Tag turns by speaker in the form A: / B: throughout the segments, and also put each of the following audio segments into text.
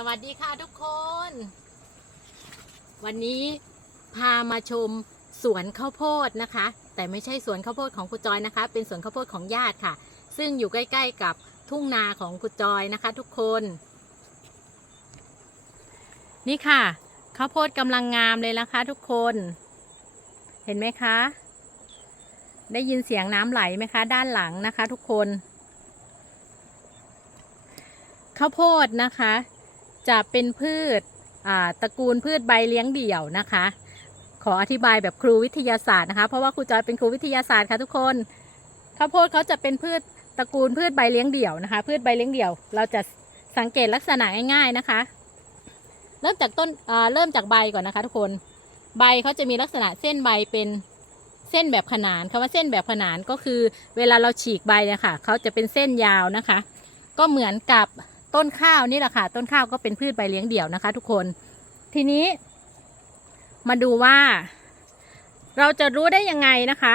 A: สวัสดีค่ะทุกคน วันนี้พามาชมสวนข้าวโพดนะคะ แต่ไม่ใช่สวนข้าวโพดของคุณจอยนะคะ เป็นสวนข้าวโพดของญาติค่ะ ซึ่งอยู่ใกล้ ๆ กับทุ่งนาของคุณจอยนะคะ ทุกคน นี่ค่ะข้าวโพดกำลังงามเลยนะคะ ทุกคน เห็นไหมคะ ได้ยินเสียงน้ำไหลไหมคะ ด้านหลังนะคะ ทุกคนข้าวโพดนะคะ จะเป็นพืชตระกูลพืชใบเลี้ยงเดี่ยวนะคะ ขออธิบายแบบครูวิทยาศาสตร์นะคะ เพราะว่าครูจอยเป็นครูวิทยาศาสตร์ค่ะทุกคนข้าวโพดเขาจะเป็นพืชตระกูลพืชใบเลี้ยงเดี่ยวนะคะ พืชใบเลี้ยงเดี่ยว เราจะสังเกตลักษณะง่ายๆนะคะ เริ่มจากต้นเริ่มจากใบก่อนนะคะ ทุกคนใบเขาจะมีลักษณะเส้นใบเป็นเส้นแบบขนานคำว่าเส้นแบบขนานก็คือ เวลาเราฉีกใบเนี่ยค่ะเขาจะเป็นเส้นยาวนะคะ ก็เหมือนกับ ต้นข้าวนี่แหละค่ะ ต้นข้าวก็เป็นพืชใบเลี้ยงเดี่ยวนะคะ ทุกคน ทีนี้ มาดูว่า เราจะรู้ได้ยังไงนะคะ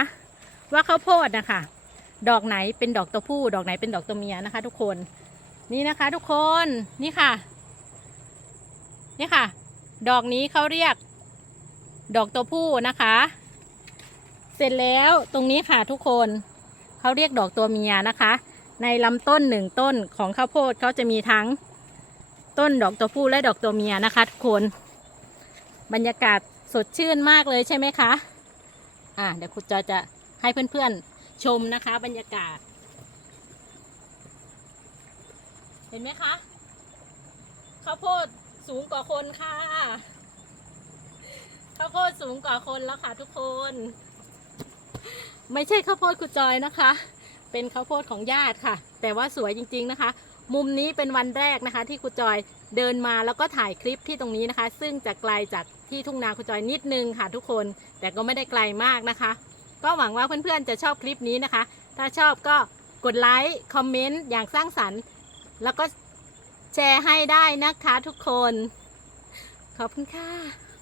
A: ว่าข้าวโพดนะคะ ดอกไหนเป็นดอกตัวผู้ ดอกไหนเป็นดอกตัวเมียนะคะ ทุกคน นี่นะคะ ทุกคน นี่ค่ะ นี่ค่ะ ดอกนี้เขาเรียก ดอกตัวผู้นะคะ เสร็จแล้วตรงนี้ค่ะทุกคน เขาเรียกดอกตัวเมียนะคะ ในลำต้นหนึ่งต้นของข้าวโพดเขาจะมีทั้งต้นดอกตัวผู้และดอกตัวเมียนะคะทุกคน บรรยากาศสดชื่นมากเลยใช่ไหมคะอะเดี๋ยวคุณจอยจะให้เพื่อนๆชมนะคะ บรรยากาศ เห็นไหมคะข้าวโพดสูงกว่าคนค่ะข้าวโพดสูงกว่าคนแล้วค่ะทุกคน ไม่ใช่ข้าวโพดคุณจอยนะคะ เป็นข้าวโพดของญาติค่ะ แต่ว่าสวยจริง ๆนะคะ มุมนี้เป็นวันแรกนะคะ ที่ครูจอยเดินมาแล้วก็ถ่ายคลิปที่ตรงนี้นะคะ ซึ่งจะไกลจากที่ทุ่งนาครูจอยนิดนึงค่ะทุกคน แต่ก็ไม่ได้ไกลมากนะคะ ก็หวังว่าเพื่อนๆจะชอบคลิปนี้นะคะ ถ้าชอบก็กดไลค์คอมเมนต์อย่างสร้างสรรค์ แล้วก็แชร์ให้ได้นะคะทุกคน ขอบคุณค่ะ